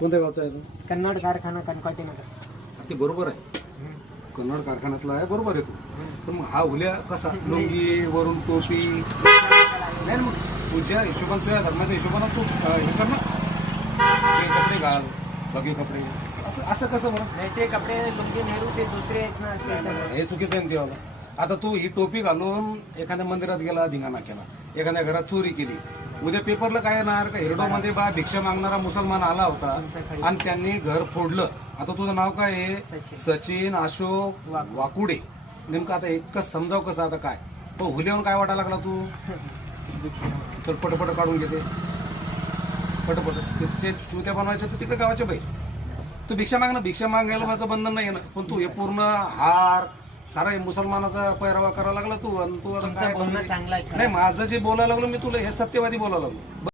कोणत्या गावचा आहे तो? कन्नड कारखाना कणकवली नगर. ते बरोबर आहे, कन्नड कारखान्यातला आहे, बरोबर आहे तो. पण मग हा हुल्या कसा लुंगी वरून टोपी नाही ना, मग तुझ्या हिशोबाने तुझ्या धर्माच्या हिशोबाने तू हे कर ना, ते कपडे घाल, बगे कपडे, असं असं कसं बरं? नाही ते कपडे लुंगी नेहरू ते दुसरे आहेत ना त्याच्यामुळे. हे चुकीचं आहे ना देवाला. आता तू ही टोपी घालून एखाद्या मंदिरात गेला, धिंगाणा केला, एखाद्या घरात चोरी केली, उद्या पेपरला काय येणार का हिरडोमध्ये बा भिक्षा मागणारा मुसलमान आला होता आणि त्यांनी घर फोडलं. आता तुझं नाव काय आहे? सचिन अशोक वाकुडे. नेमकं आता एकच समजाव कसं आता काय तो हुल्याहून काय वाटायला लागला तू? चल पटपट काढून घेते पटपट. ते चुत्या बनवायच्या तर तिकडे गावाच्या बाई तू भिक्षा मागायला माझं बंधन नाही ना, पण तू हे पूर्ण हार सारा मुसलमानाचा पैरावा करायला लागला तू. आणि तू आता काय बोलणं चांगलं आहे. नाही, माझं जे बोलायला लागलो मी तुला हे सत्यवादी बोलायला लागलो.